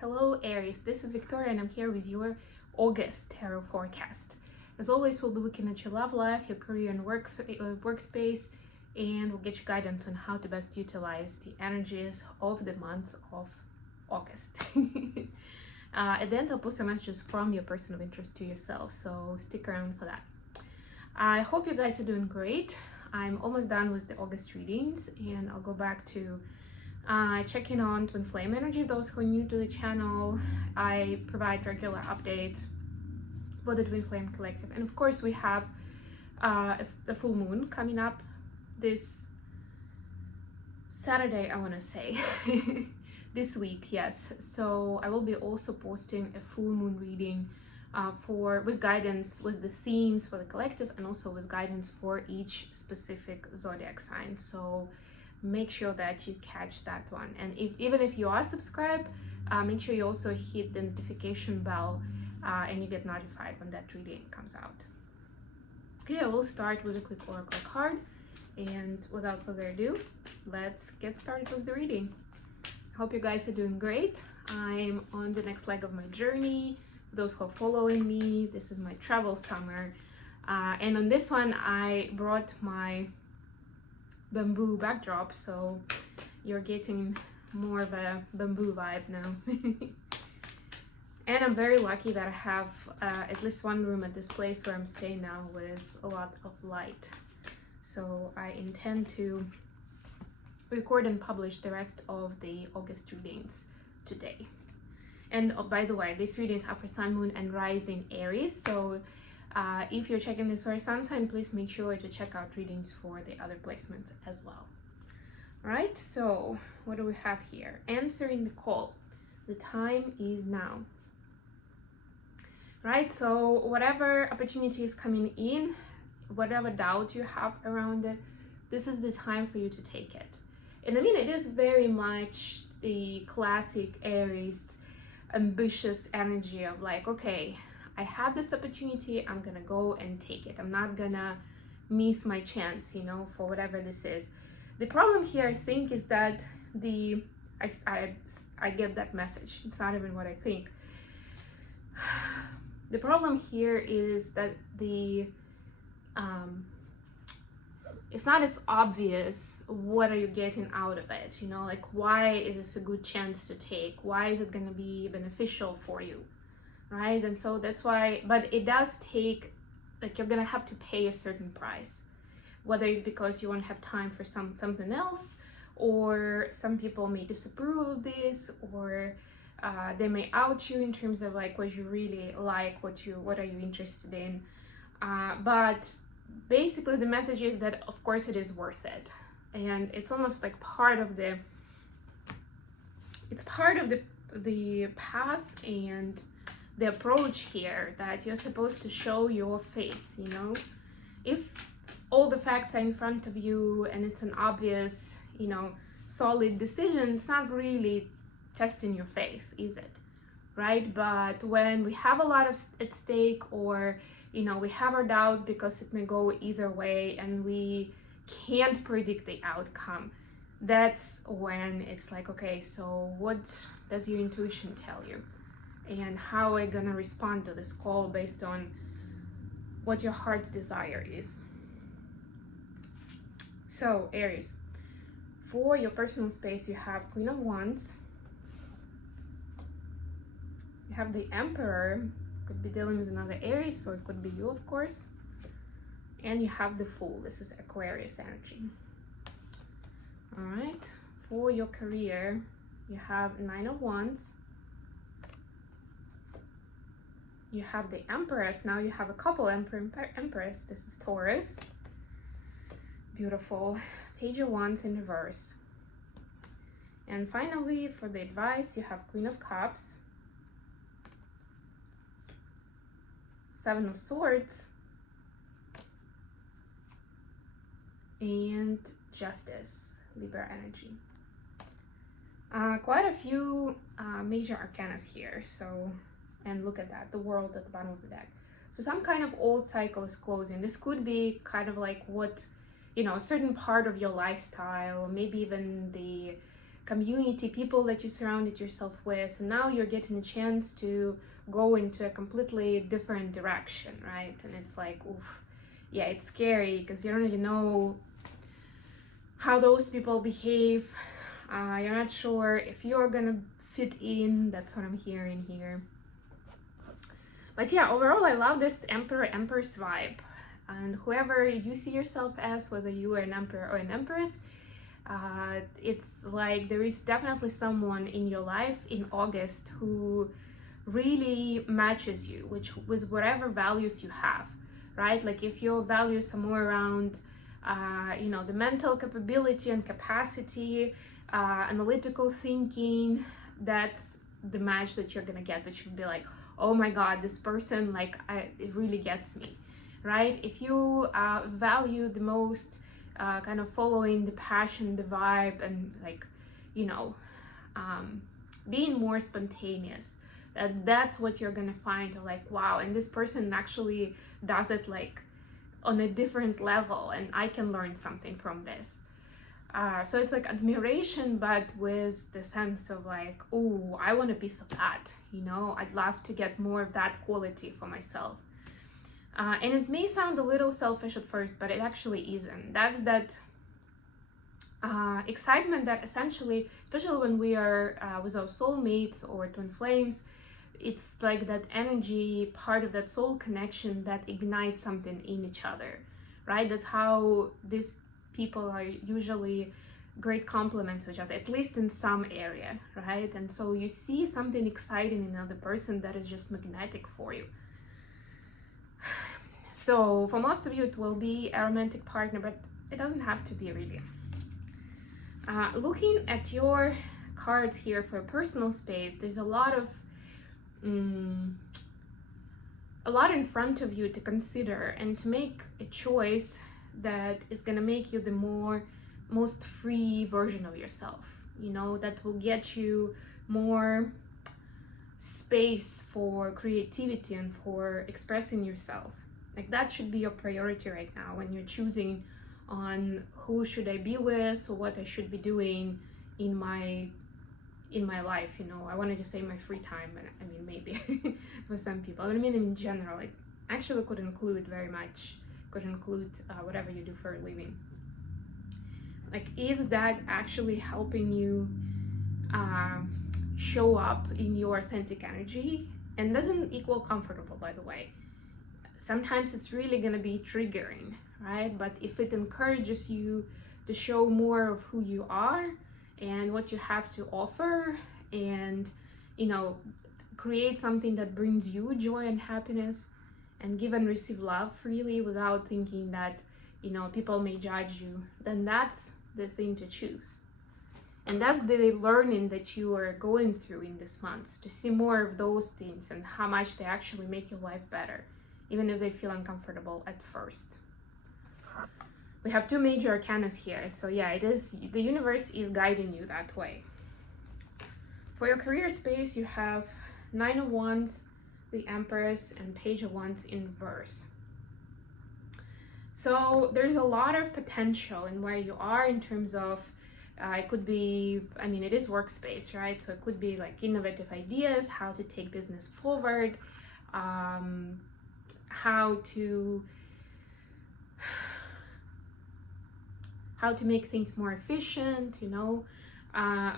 Hello Aries, this is Victoria and I'm here with your August tarot forecast. As always, we'll be looking at your love life, your career and workspace, and we'll get you guidance on how to best utilize the energies of the month of August. At the end, I'll put some messages from your person of interest to yourself, so stick around for that. I hope you guys are doing great. I'm almost done with the August readings and I'll go back to checking on twin flame energy. Those who are new to the channel, I provide regular updates for the twin flame collective, and of course we have a full moon coming up this Saturday, I want to say. This week, yes. So I will be also posting a full moon reading with guidance, with the themes for the collective, and also with guidance for each specific zodiac sign. So make sure that you catch that one, and even if you are subscribed, make sure you also hit the notification bell and you get notified when that reading comes out. Okay, I will start with a quick oracle card, and without further ado, let's get started with the reading. Hope you guys are doing great. I'm on the next leg of my journey. For those who are following me, this is my travel summer, and on this one I brought my bamboo backdrop, so you're getting more of a bamboo vibe now. And I'm very lucky that I have at least one room at this place where I'm staying now with a lot of light, so I intend to record and publish the rest of the August readings today. And oh, by the way, these readings are for Sun, Moon and Rising Aries, so if you're checking this for a sun sign, please make sure to check out readings for the other placements as well. All right, so what do we have here? Answering the call. The time is now. Right, so whatever opportunity is coming in, whatever doubt you have around it, this is the time for you to take it. And I mean, it is very much the classic Aries ambitious energy of like, okay, I have this opportunity, I'm gonna go and take it. I'm not gonna miss my chance, you know, for whatever this is. The problem here, I think, is that I get that message. It's not even what I think. The problem here is that it's not as obvious what are you getting out of it, you know, like why is this a good chance to take? Why is it gonna be beneficial for you? Right? And so that's why, but it does take, like, you're gonna have to pay a certain price, whether it's because you won't have time for something else, or some people may disapprove of this, or they may out you in terms of like what you really like, what are you interested in, but basically the message is that of course it is worth it, and it's almost like part of the path and the approach here, that you're supposed to show your faith, you know. If all the facts are in front of you and it's an obvious, you know, solid decision, it's not really testing your faith, is it? Right? But when we have a lot at stake, or, you know, we have our doubts because it may go either way and we can't predict the outcome, that's when it's like, okay, so what does your intuition tell you? And how are you gonna respond to this call based on what your heart's desire is? So Aries, for your personal space, you have Queen of Wands, you have the Emperor, could be dealing with another Aries, so it could be you, of course, and you have the Fool. This is Aquarius energy. All right, for your career, you have Nine of Wands, you have the Empress. Now you have a couple Empress. This is Taurus. Beautiful. Page of Wands in reverse. And finally, for the advice, you have Queen of Cups, Seven of Swords, and Justice, Libra energy. Quite a few major arcanas here, so, and look at that, the World at the bottom of the deck. So some kind of old cycle is closing. This could be kind of like what, you know, a certain part of your lifestyle, maybe even the community, people that you surrounded yourself with, and now you're getting a chance to go into a completely different direction, right? And it's like, oof, yeah, it's scary because you don't really know how those people behave. You're not sure if you're gonna fit in. That's what I'm hearing here. But yeah, overall, I love this Emperor-Empress vibe. And whoever you see yourself as, whether you are an Emperor or an Empress, it's like there is definitely someone in your life in August who really matches you, with whatever values you have, right? Like if your values are more around, the mental capability and capacity, analytical thinking, that's the match that you're gonna get, which would be like, oh my God, this person, like, it really gets me, right? If you value the most kind of following the passion, the vibe, and like, being more spontaneous, that's what you're gonna find. Like, wow, and this person actually does it like on a different level, and I can learn something from this. So it's like admiration, but with the sense of like, oh, I want a piece of that, I'd love to get more of that quality for myself. And it may sound a little selfish at first, but it actually isn't. That's that excitement that essentially, especially when we are with our soulmates or twin flames, it's like that energy, part of that soul connection that ignites something in each other, right? That's how these people are usually great complements to each other, at least in some area, right? And so you see something exciting in another person that is just magnetic for you. So for most of you, it will be a romantic partner, but it doesn't have to be really. Looking at your cards here for personal space, there's a lot in front of you to consider and to make a choice that is going to make you the most free version of yourself, that will get you more space for creativity and for expressing yourself. Like that should be your priority right now when you're choosing on who should I be with or what I should be doing in my life. I wanted to say my free time, and I mean maybe for some people, but I mean in general, it actually could include whatever you do for a living. Like, is that actually helping you show up in your authentic energy? And doesn't equal comfortable, by the way. Sometimes it's really going to be triggering, right? But if it encourages you to show more of who you are and what you have to offer, and create something that brings you joy and happiness, and give and receive love freely without thinking that people may judge you, then that's the thing to choose. And that's the learning that you are going through in this month, to see more of those things and how much they actually make your life better, even if they feel uncomfortable at first. We have two major arcanas here, so yeah, it is, the universe is guiding you that way. For your career space, you have Nine of Wands, the Empress, and Page of Wands in reverse. So there's a lot of potential in where you are in terms of, it could be, it is workspace, right? So it could be like innovative ideas, how to take business forward, how to make things more efficient,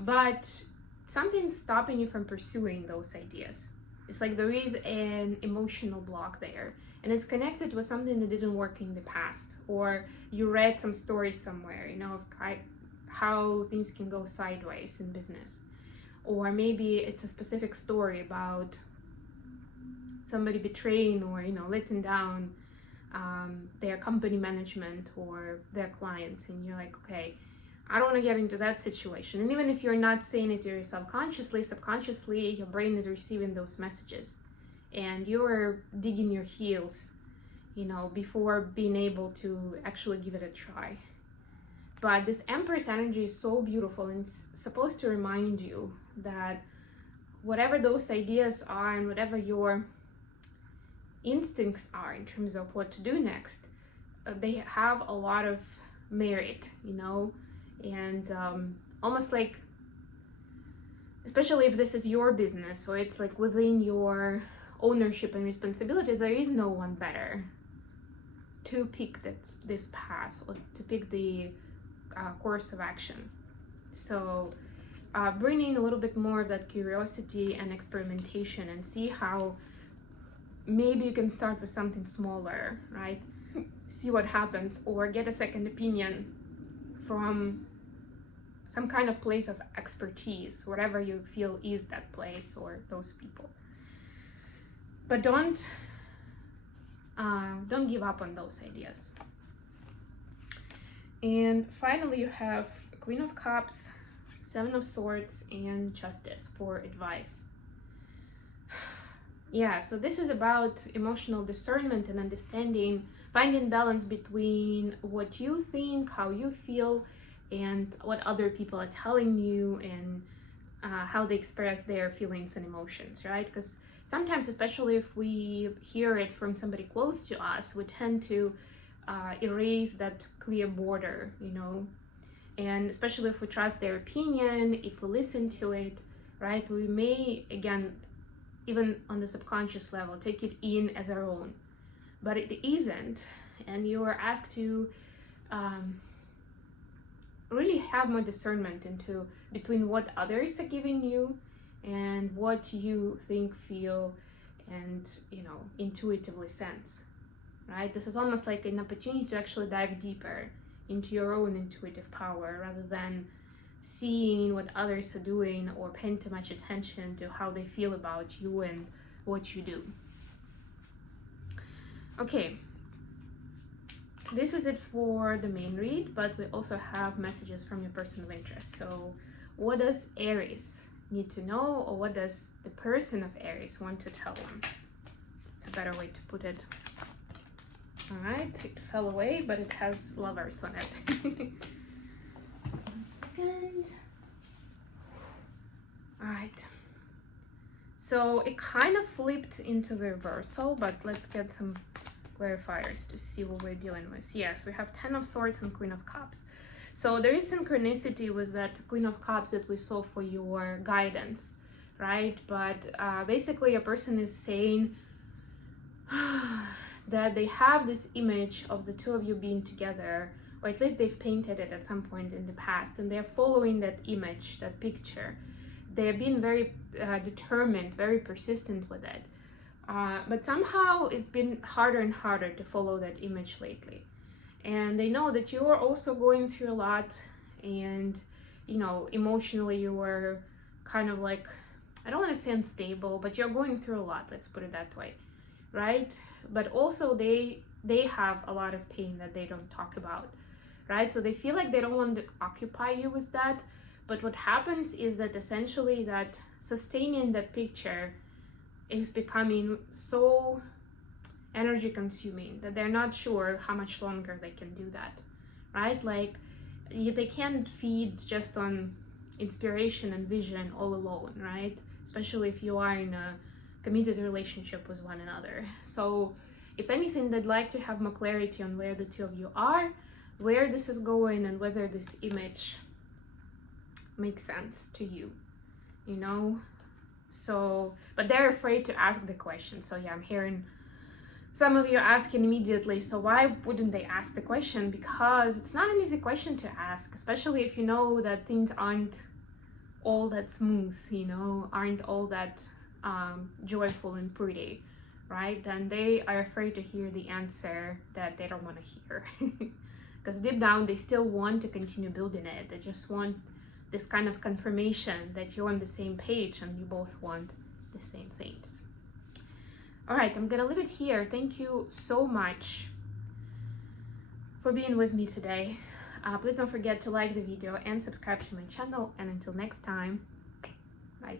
but something's stopping you from pursuing those ideas. It's like there is an emotional block there, and it's connected with something that didn't work in the past, or you read some story somewhere, of how things can go sideways in business. Or maybe it's a specific story about somebody betraying or, letting down their company management or their clients, and you're like, okay, I don't want to get into that situation. And even if you're not saying it to yourself subconsciously, your brain is receiving those messages, and you're digging your heels, before being able to actually give it a try. But this Empress energy is so beautiful, and it's supposed to remind you that whatever those ideas are and whatever your instincts are in terms of what to do next, they have a lot of merit, and almost like especially if this is your business, so it's like within your ownership and responsibilities, there is no one better to pick this path, or to pick the course of action. So bring in a little bit more of that curiosity and experimentation, and see how maybe you can start with something smaller, right? See what happens, or get a second opinion from some kind of place of expertise, whatever you feel is that place or those people. But don't give up on those ideas. And finally, you have Queen of Cups, Seven of Swords, and Justice for advice. Yeah, so this is about emotional discernment and understanding, finding balance between what you think, how you feel, and what other people are telling you, and how they express their feelings and emotions, right? Because sometimes, especially if we hear it from somebody close to us, we tend to erase that clear border, you know, and especially if we trust their opinion, if we listen to it, right, we may, again, even on the subconscious level, take it in as our own, but it isn't. And you are asked to really have more discernment into between what others are giving you and what you think, feel, and, you know, intuitively sense, right? This is almost like an opportunity to actually dive deeper into your own intuitive power, rather than seeing what others are doing or paying too much attention to how they feel about you and what you do. Okay, this is it for the main read, but we also have messages from your person of interest. So what does Aries need to know, or what does the person of Aries want to tell them? It's a better way to put it. All right, it fell away, but it has lovers on it. 1 second. All right, so it kind of flipped into the reversal, but let's get some clarifiers to see what we're dealing with. Yes, we have 10 of Swords and Queen of Cups. So there is synchronicity with that Queen of Cups that we saw for your guidance, right? But basically a person is saying that they have this image of the two of you being together, or at least they've painted it at some point in the past, and they're following that image, that picture. They're being very determined, very persistent with it. But somehow it's been harder and harder to follow that image lately. And they know that you're also going through a lot, and, you know, emotionally you are kind of like, I don't want to say unstable, but you're going through a lot, let's put it that way, right? But also they have a lot of pain that they don't talk about, right? So they feel like they don't want to occupy you with that. But what happens is that essentially that sustaining that picture is becoming so energy consuming that they're not sure how much longer they can do that, right? Like they can't feed just on inspiration and vision all alone, right? Especially if you are in a committed relationship with one another. So if anything, they'd like to have more clarity on where the two of you are, where this is going, and whether this image makes sense to you, you know? So, but they're afraid to ask the question. So yeah, I'm hearing some of you asking immediately, so why wouldn't they ask the question? Because it's not an easy question to ask, especially if you know that things aren't all that smooth, you know, aren't all that joyful and pretty, right? Then they are afraid to hear the answer that they don't want to hear. Because deep down, they still want to continue building it. They just want this kind of confirmation that you're on the same page and you both want the same things. All right, I'm gonna leave it here. Thank you so much for being with me today. Please don't forget to like the video and subscribe to my channel. And until next time, bye.